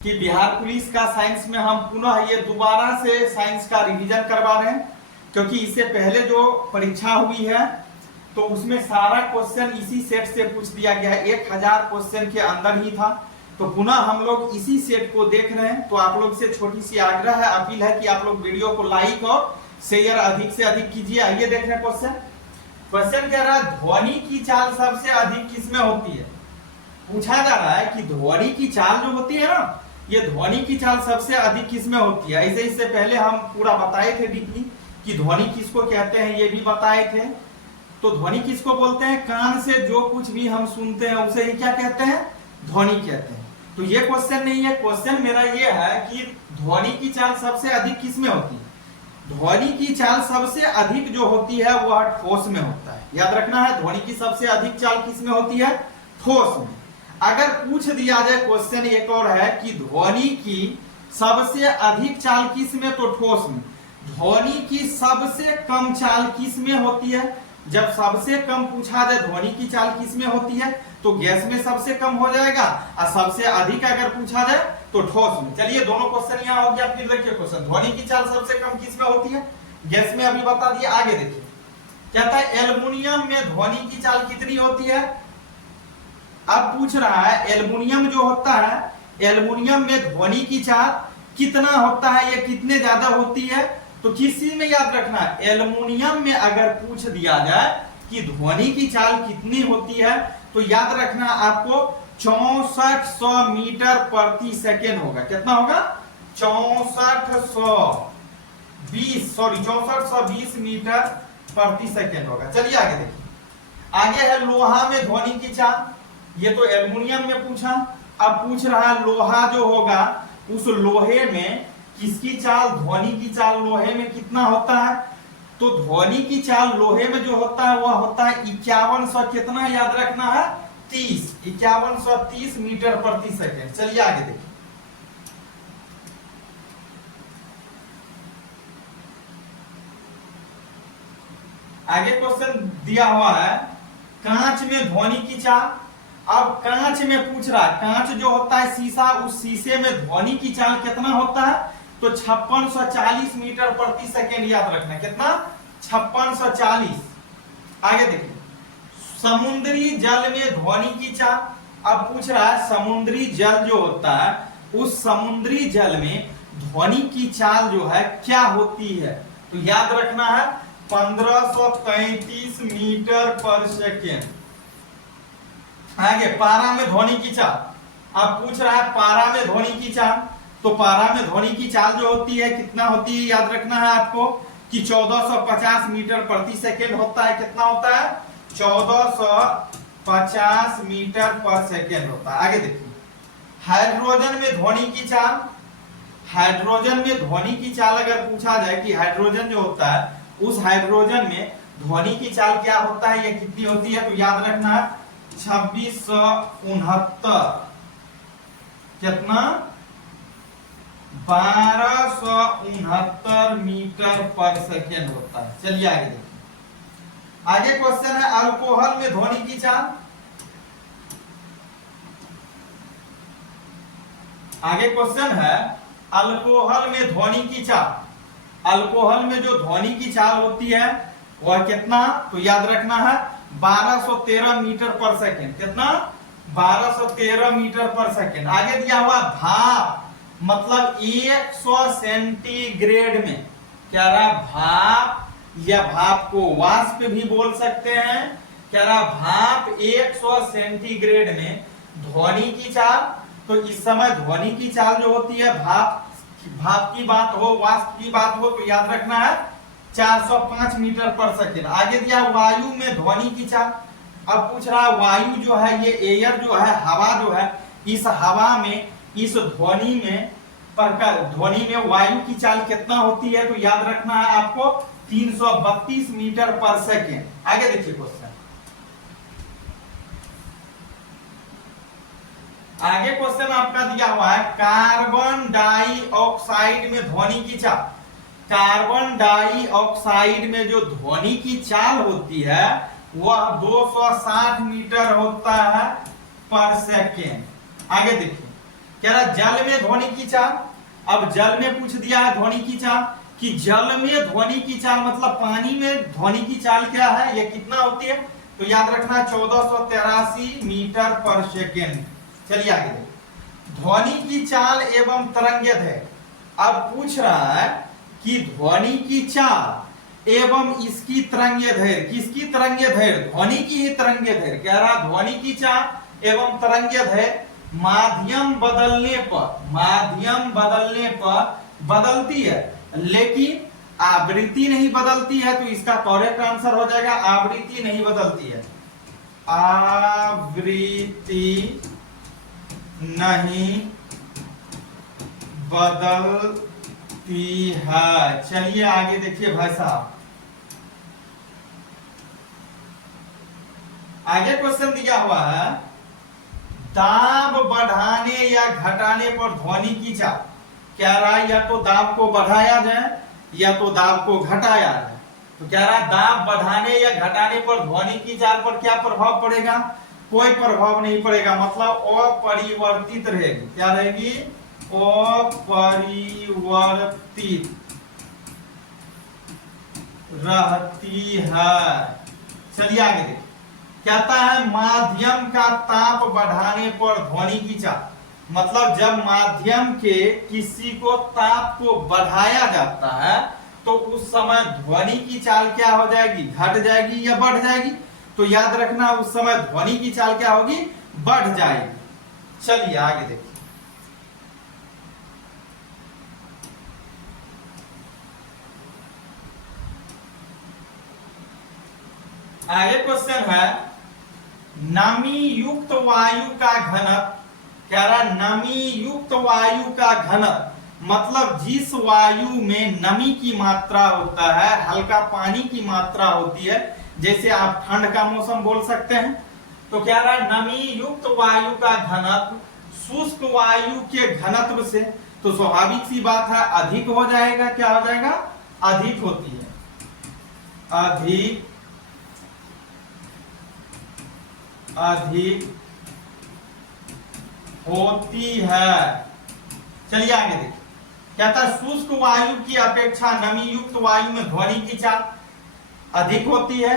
कि बिहार पुलिस का साइंस में हम पुनः ये दोबारा से साइंस का रिवीजन करवा रहे हैं, क्योंकि इससे पहले जो परीक्षा हुई है तो उसमें सारा क्वेश्चन इसी सेट से पूछ दिया गया है। 1000 क्वेश्चन के अंदर ही था, तो पुनः हम लोग इसी सेट को देख रहे हैं। तो आप लोग से छोटी सी आग्रह है, अपील है कि आप लोग वीडियो को लाइक और शेयर अधिक से अधिक कीजिए। आइए देख रहे हैं क्वेश्चन कह रहा है ध्वनि की चाल सबसे अधिक किसमें होती है। पूछा जा रहा है कि ध्वनि की चाल जो होती है ना, ये ध्वनि की चाल सबसे अधिक किसमें होती है। ऐसे इससे पहले हम पूरा बताए थे डीपली कि ध्वनि किसको कहते हैं, ये भी बताए थे। तो ध्वनि किसको बोलते हैं, कान से जो कुछ भी हम सुनते हैं उसे ही क्या कहते हैं, ध्वनि कहते हैं। तो ये क्वेश्चन नहीं है, क्वेश्चन मेरा ये है कि ध्वनि की चाल सबसे अधिक किसमें होती है। ध्वनि की चाल सबसे अधिक जो होती है वह ठोस में होता है। याद रखना है, ध्वनि की सबसे अधिक चाल किसमें होती है, ठोस में। अगर पूछ दिया जाए क्वेश्चन एक और है कि ध्वनि की सबसे अधिक चाल किस में, तो ठोस में। ध्वनि की सबसे कम चाल किस में होती है। जब सबसे कम पूछा जाए ध्वनि की चाल किस में होती है, तो गैस में सबसे कम हो जाएगा, और सबसे अधिक अगर पूछा जाए तो ठोस में। चलिए दोनों क्वेश्चन यहाँ हो गया। फिर देखिए क्वेश्चन, ध्वनि की चाल सबसे कम किस में होती है, गैस में अभी बता दिया। आगे देखिए कहता है एल्युमिनियम में ध्वनि की चाल कितनी होती है। अब पूछ रहा है एल्युमिनियम जो होता है, एल्युमिनियम में ध्वनि की चाल कितना होता है, ये कितने ज्यादा होती है। तो किस चीज में याद रखना है, एल्युमिनियम में अगर पूछ दिया जाए कि ध्वनि की चाल कितनी होती है, तो याद रखना आपको 6400 मीटर प्रति सेकेंड होगा। कितना होगा, 6420 मीटर प्रति सेकेंड होगा। चलिए आगे देखिए। आगे है लोहा में ध्वनि की चाल, ये तो एल्युमिनियम में पूछा। अब पूछ रहा है लोहा जो होगा, उस लोहे में किसकी चाल, ध्वनि की चाल लोहे में कितना होता है। तो ध्वनि की चाल लोहे में जो होता है वह होता है 5100, कितना याद रखना है, 30, 5130 मीटर प्रति सेकेंड। चलिए आगे देखिए। आगे क्वेश्चन दिया हुआ है कांच में ध्वनि की चाल। अब कांच में पूछ रहा है, कांच जो होता है शीशा, उस शीशे में ध्वनि की चाल कितना होता है, तो 5640 मीटर प्रति सेकेंड याद रखना। कितना, 5640। आगे देखिए समुद्री जल में ध्वनि की चाल। अब पूछ रहा है समुद्री जल जो होता है, उस समुद्री जल में ध्वनि की चाल जो है क्या होती है। तो याद रखना है 1533 मीटर पर सेकेंड। आगे पारा में ध्वनि की चाल। अब पूछ रहा है पारा में ध्वनि की चाल, तो पारा में ध्वनि की चाल जो होती है कितना होती है, याद रखना है आपको कि 1450 मीटर प्रति सेकेंड होता है। कितना होता है, 1450 मीटर पर सेकेंड होता है। आगे देखिए हाइड्रोजन में ध्वनि की चाल। हाइड्रोजन में ध्वनि की चाल अगर पूछा जाए कि हाइड्रोजन जो होता है, उस हाइड्रोजन में ध्वनि की चाल क्या होता है, ये कितनी होती है, तो याद रखना है 2669। कितना, 1269 मीटर पर सेकेंड होता है। चलिए आगे देखिए। आगे क्वेश्चन है अल्कोहल में ध्वनि की चाल। आगे क्वेश्चन है अल्कोहल में ध्वनि की चाल। अल्कोहल में जो ध्वनि की चाल होती है वह कितना, तो याद रखना है 1213 मीटर पर सेकेंड। कितना, 1213 मीटर पर सेकेंड। आगे दिया हुआ भाप, मतलब 100 सेंटीग्रेड में। क्या रहा, भाप, या भाप को वाष्प भी बोल सकते हैं। क्या रहा, भाप 100 सेंटीग्रेड में ध्वनि की चाल। तो इस समय ध्वनि की चाल जो होती है, भाप की बात हो, वाष्प की बात हो, तो याद रखना है 405 मीटर पर सेकेंड। आगे दिया वायु में ध्वनि की चाल। अब पूछ रहा है वायु जो है, ये एयर जो है, हवा जो है, इस हवा में, इस ध्वनि में वायु की चाल कितना होती है, तो याद रखना है आपको 332 मीटर पर सेकेंड। आगे देखिए क्वेश्चन। आगे क्वेश्चन आपका दिया हुआ है कार्बन डाइऑक्साइड में ध्वनि की चाल। कार्बन डाइऑक्साइड में जो ध्वनि की चाल होती है वह 260 मीटर होता है पर सेकेंड। आगे देखिए कह रहा जल में ध्वनि की चाल। अब जल में पूछ दिया है ध्वनि की चाल कि जल में ध्वनि की चाल मतलब पानी में ध्वनि की चाल क्या है, ये कितना होती है, तो याद रखना 1483 मीटर पर सेकेंड। चलिए आगे देखिए, ध्वनि की चाल एवं तरंगदैर्घ्य। अब पूछ रहा है कि ध्वनि की चाल एवं इसकी तरंगदैर्घ्य, किसकी तरंगदैर्घ्य, ध्वनि की ही तरंगदैर्घ्य। कह रहा ध्वनि की चाल एवं तरंगदैर्घ्य माध्यम बदलने पर बदलती है, लेकिन आवृत्ति नहीं बदलती है। तो इसका करेक्ट आंसर हो जाएगा आवृत्ति नहीं बदलती है, आवृत्ति नहीं बदलती है। चलिए आगे देखिए भाई साहब, आगे क्वेश्चन दिया हुआ है दाब बढ़ाने या घटाने पर ध्वनि की चाल। कह रहा है या तो दाब को बढ़ाया जाए या तो दाब को घटाया जाए। तो कह रहा है दाब बढ़ाने या घटाने पर ध्वनि की चाल पर क्या प्रभाव पड़ेगा, कोई प्रभाव नहीं पड़ेगा, मतलब अपरिवर्तित रहेगी। क्या रहेगी, अपरिवर्तित रहती है। चलिए आगे देखिए, कहता है माध्यम का ताप बढ़ाने पर ध्वनि की चाल, मतलब जब माध्यम के किसी को ताप को बढ़ाया जाता है तो उस समय ध्वनि की चाल क्या हो जाएगी, घट जाएगी या बढ़ जाएगी। तो याद रखना उस समय ध्वनि की चाल क्या होगी, बढ़ जाएगी। चलिए आगे देखिए, आगे क्वेश्चन है नमी युक्त वायु का घनत्व। कह रहा नमी युक्त वायु का घनत्व मतलब जिस वायु में नमी की मात्रा होता है, हल्का पानी की मात्रा होती है, जैसे आप ठंड का मौसम बोल सकते हैं। तो कह रहा नमी युक्त वायु का घनत्व शुष्क वायु के घनत्व से, तो स्वाभाविक सी बात है अधिक हो जाएगा। क्या हो जाएगा, अधिक होती है, अधिक होती है। चलिए आगे देखिए, कहता है शुष्क वायु की अपेक्षा नमी युक्त वायु में ध्वनि की चाल अधिक होती है।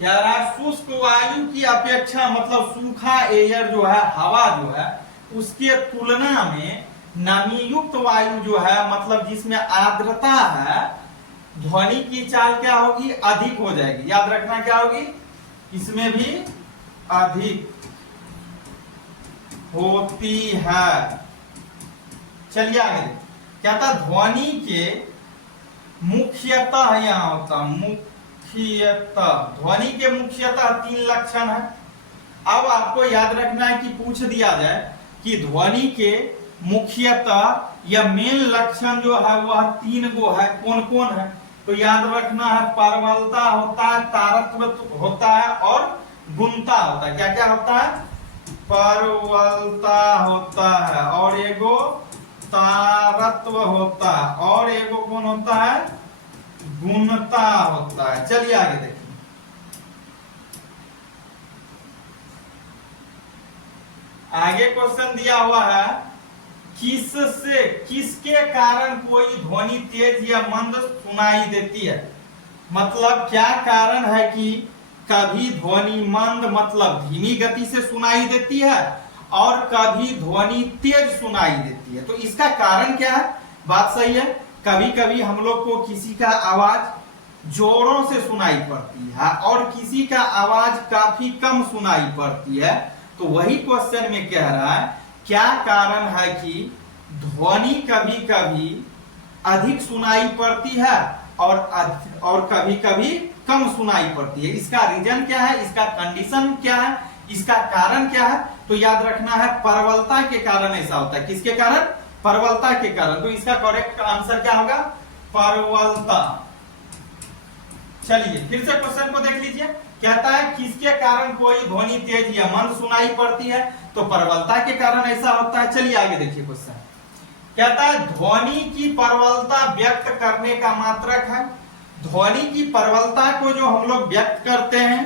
कह रहा है शुष्क वायु की अपेक्षा मतलब सूखा एयर जो है, हवा जो है, उसके तुलना में नमी युक्त वायु जो है मतलब जिसमें आर्द्रता है, ध्वनि की चाल क्या होगी, अधिक हो जाएगी। याद रखना क्या होगी, इसमें भी अधिक होती है। चलिए आगे देखिए, क्या था ध्वनि के मुख्यतः यहां होता, मुख्यतः ध्वनि के मुख्यतः 3 लक्षण है। अब आपको याद रखना है कि पूछ दिया जाए कि ध्वनि के मुख्यतः या मेन लक्षण जो है वह 3 गो है, कौन कौन है, तो याद रखना है परवलता होता है, तारत्व होता है और गुणता होता है। क्या क्या होता है, परवलता होता है और एगो तारत्व होता है और एगो कौन होता है, गुणता होता है। चलिए आगे देखिए, आगे क्वेश्चन दिया हुआ है किससे, किसके कारण कोई ध्वनि तेज या मंद सुनाई देती है। मतलब क्या कारण है कि कभी ध्वनि मंद मतलब धीमी गति से सुनाई देती है और कभी ध्वनि तेज सुनाई देती है। तो इसका कारण क्या है, बात सही है, कभी कभी हम लोग को किसी का आवाज जोरों से सुनाई पड़ती है और किसी का आवाज काफी कम सुनाई पड़ती है। तो वही क्वेश्चन में कह रहा है क्या कारण है कि ध्वनि कभी कभी अधिक सुनाई पड़ती है और कभी कभी कम सुनाई पड़ती है। इसका रीजन क्या है, इसका कंडीशन क्या है, इसका कारण क्या है, तो याद रखना है परवलता के कारण ऐसा होता है। किसके कारण, परवलता के कारण। तो इसका करेक्ट आंसर क्या होगा, परवलता। चलिए फिर से क्वेश्चन को देख लीजिए, कहता है किसके कारण कोई ध्वनि तेज या मंद सुनाई पड़ती है, तो परवलता के कारण ऐसा होता है। चलिए आगे देखिए क्वेश्चन, कहता है ध्वनि की परवलता व्यक्त करने का मात्रक है। ध्वनि की परवलता को जो हम लोग व्यक्त करते हैं,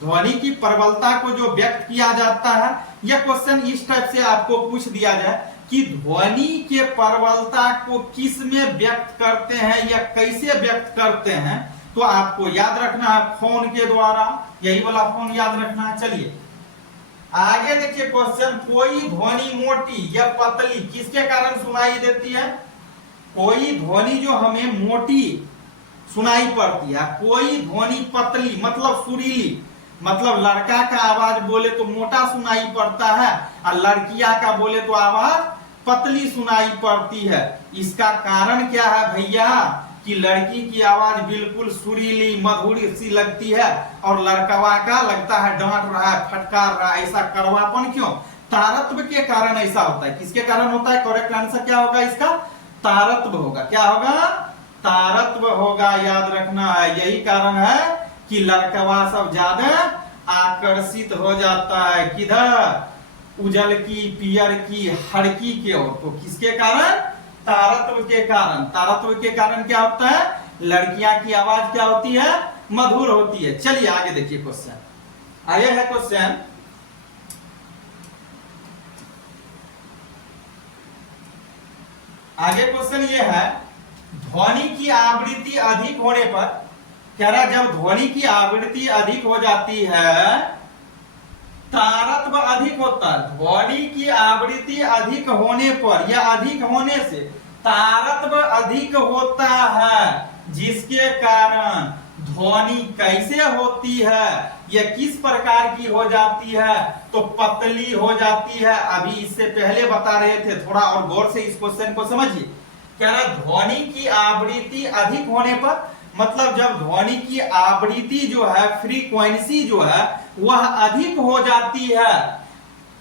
ध्वनि की परवलता को जो व्यक्त किया जाता है, यह क्वेश्चन इस टाइप से आपको पूछ दिया जाए कि ध्वनि के प्रबलता को किस में व्यक्त करते हैं या कैसे व्यक्त करते हैं, तो आपको याद रखना है फोन के द्वारा, यही वाला फोन याद रखना है। चलिए आगे देखिए क्वेश्चन, कोई ध्वनि मोटी या पतली किसके कारण सुनाई देती है? कोई ध्वनि जो हमें मोटी सुनाई पड़ती है, कोई ध्वनि पतली मतलब सुरीली, मतलब लड़का का आवाज बोले तो मोटा सुनाई पड़ता है और लड़कियां का बोले तो आवाज पतली सुनाई पड़ती है। इसका कारण क्या है भैया? कि लड़की की आवाज बिल्कुल सुरीली मधुर सी लगती है और लड़कवा का लगता है डांट रहा है, फटकार रहा है। ऐसा करवापन क्यों? तारत्व के कारण ऐसा होता है। किसके कारण होता है? करेक्ट आंसर क्या होगा इसका? तारत्व होगा। क्या होगा? तारत्व होगा, याद रखना है। यही कारण है कि लड़कवा सब ज्यादा आकर्षित हो जाता है किधर? उजल की, पियर की, हड़की की ओर। तो किसके कारण? तारत्व के कारण। तारत्व के कारण क्या होता है? लड़कियां की आवाज क्या होती है? मधुर होती है। चलिए आगे देखिए क्वेश्चन। आगे है क्वेश्चन, आगे क्वेश्चन ये है, ध्वनि की आवृत्ति अधिक होने पर, कह रहा जब ध्वनि की आवृत्ति अधिक हो जाती है तारत्व अधिक होता है। ध्वनि की आवृत्ति अधिक होने पर या अधिक होने से तारत्व अधिक होता है, जिसके कारण ध्वनि कैसे होती है या किस प्रकार की हो जाती है? तो पतली हो जाती है। अभी इससे पहले बता रहे थे, थोड़ा और गौर से इस क्वेश्चन को समझिए। कह रहा ध्वनि की आवृत्ति अधिक होने पर, मतलब जब ध्वनि की आवृत्ति जो है, फ्रीक्वेंसी जो है वह अधिक हो जाती है,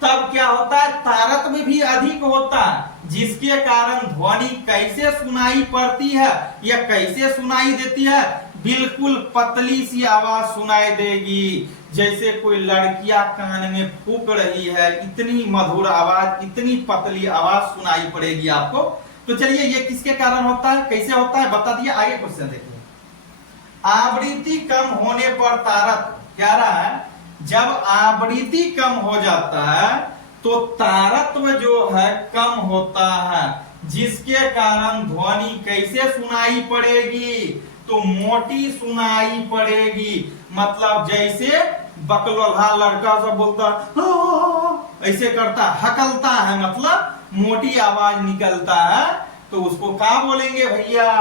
तब क्या होता है? तारत्व भी अधिक होता है, जिसके कारण ध्वनि कैसे सुनाई पड़ती है या कैसे सुनाई देती है? बिल्कुल पतली सी आवाज सुनाई देगी, जैसे कोई लड़कियां कान में फूंक रही है। इतनी मधुर आवाज, इतनी पतली आवाज सुनाई पड़ेगी आपको। तो चलिए ये किसके कारण होता है, कैसे होता है बता दिया। आगे क्वेश्चन देखिए, आवृत्ति कम होने पर तारत्व, क्या रहा है? जब आवृत्ति कम हो जाता है तो तारत्व जो है कम होता है, जिसके कारण ध्वनि कैसे सुनाई पड़ेगी? तो मोटी सुनाई पड़ेगी। मतलब जैसे बकलोल्हा लड़का सब बोलता ऐसे करता, हकलता है, मतलब मोटी आवाज निकलता है, तो उसको क्या बोलेंगे भैया?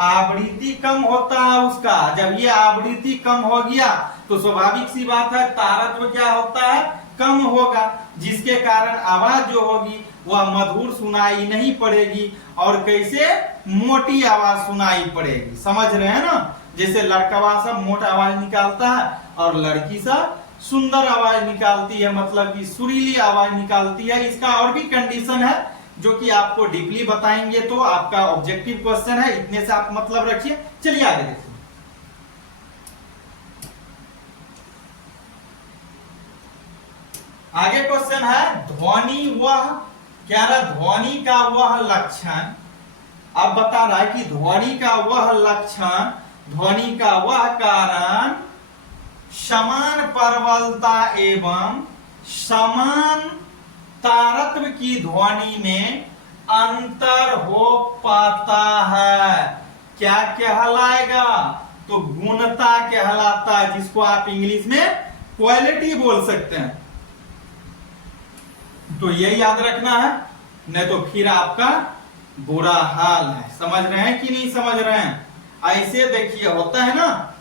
आवृत्ति कम होता है उसका। जब ये आवृत्ति कम हो गया तो स्वाभाविक सी बात है तारत्व क्या होता है? कम होगा, जिसके कारण आवाज जो होगी वह मधुर सुनाई नहीं पड़ेगी और कैसे? मोटी आवाज सुनाई पड़ेगी। समझ रहे हैं ना? जैसे लड़कवा सब मोटा आवाज निकालता है और लड़की सब सुंदर आवाज निकालती है, मतलब कि सुरीली आवाज निकालती है। इसका और भी कंडीशन है जो कि आपको डीपली बताएंगे, तो आपका ऑब्जेक्टिव क्वेश्चन है, इतने से आप मतलब रखिए। चलिए आगे देखिए, आगे क्वेश्चन है, ध्वनि वह, क्या रहा? ध्वनि का वह लक्षण। अब बता रहा है कि ध्वनि का वह लक्षण, ध्वनि का वह कारण समान प्रबलता एवं समान तारत्व की ध्वनि में अंतर हो पाता है। क्या कहलाएगा? तो गुणता कहलाता है, जिसको आप इंग्लिश में क्वालिटी बोल सकते हैं। तो ये याद रखना है, नहीं तो फिर आपका बुरा हाल है। समझ रहे हैं कि नहीं समझ रहे हैं? ऐसे देखिए होता है ना